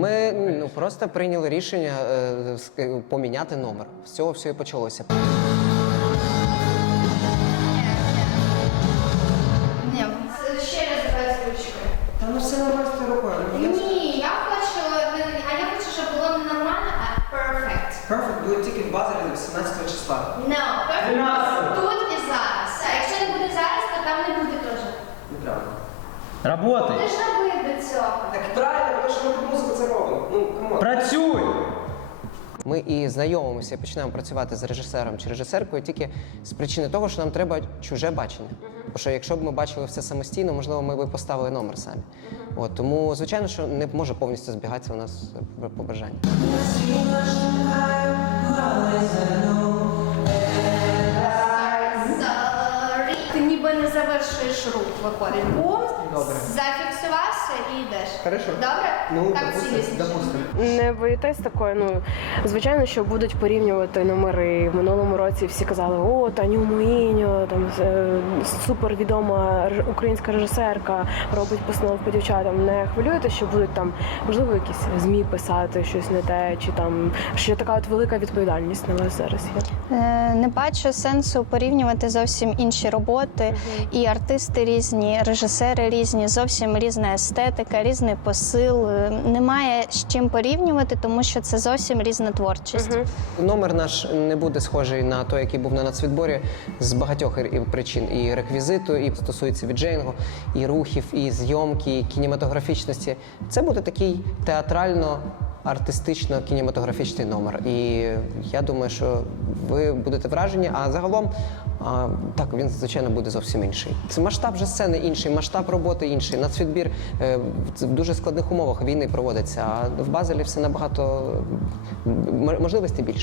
ми ну просто прийняли рішення е, поміняти номер. З цього все і почалося. Ні, ще раз давай з. Та ну все рукою. Ні, я хочу, а я хочу, щоб було не нормально, а perfect. Perfect буде тільки в базарі 18 числа. No, perfect. Тут і зараз. А якщо не буде зараз, то там не буде теж. Неправда. Работай! Ти ж робив до цього. Так правильно, тому що ми під музику це робимо. Ну, камон. Працюй! Ми і знайомимося, і починаємо працювати з режисером чи режисеркою тільки з причини того, що нам треба чуже бачення. Бо що якщо б ми бачили все самостійно, можливо, ми б поставили номер самі. От тому, звичайно, що не може повністю збігатися у нас е, побажання. Завершуєш рух, виходить. Бум, Добре. зафіксувався і йдеш. Хорошо. Добре? Ну, так допустим, цілісніше. допустим. Не боїтесь такої, ну звичайно, що будуть порівнювати номери. В минулому році всі казали, о, Таню Муїньо, там е, супервідома р- українська режисерка робить постанову по дівчатам. Не хвилюєте, що будуть там, можливо, якісь змі писати щось не те, чи там що така от велика відповідальність на вас зараз є. Е, Не бачу сенсу порівнювати зовсім інші роботи. І артисти різні, режисери різні, зовсім різна естетика, різний посил. Немає з чим порівнювати, тому що це зовсім різна творчість. Номер наш не буде схожий на той, який був на нацвідборі з багатьох причин. І реквізиту, і стосується віджейнгу, і рухів, і зйомки, і кінематографічності. Це буде такий театрально. Артистично кінематографічний номер, і я думаю, що ви будете вражені. А загалом а, так він звичайно буде зовсім інший. Це масштаб же сцени інший, масштаб роботи інший. Нацвідбір е, в дуже складних умовах війни проводиться. А в Базелі все набагато можливостей більше.